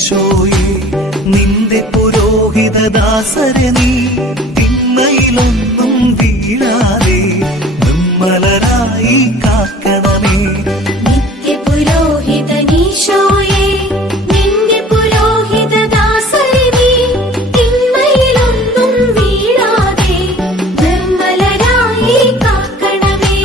ഈശോയെ നിന്റെ പുരോഹിതദാസരെ നീ തിന്മയിലൊന്നും വീഴാതെ നിർമ്മലരായി കാക്കണമേ. നിത്യപുരോഹിതനീശോയെ നിന്റെ പുരോഹിതദാസരെ നീ തിന്മയിലൊന്നും വീഴാതെ നിർമ്മലരായി കാക്കണമേ.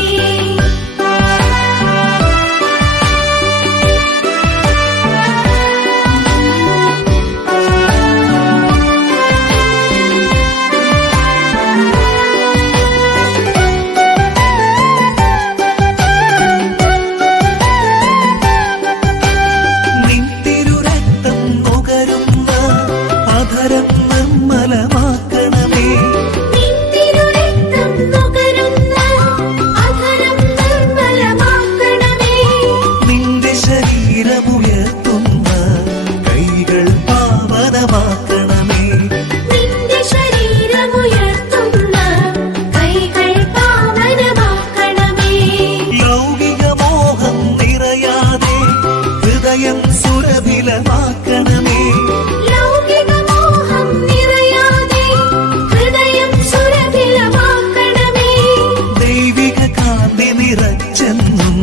സുരഭിലമാക്കണമേ. ലൗകികമോഹം നിറയാതെ ഹൃദയം സുരഭിലമാക്കണമേ. ദൈവിക കാന്തി നിറച്ചെന്നും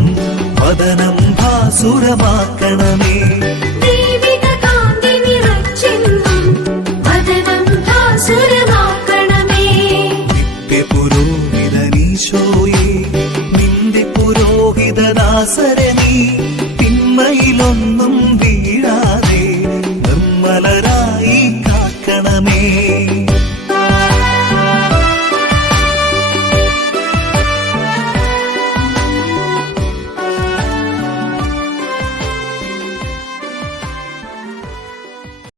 വദനം ഭാസുരമാക്കണം.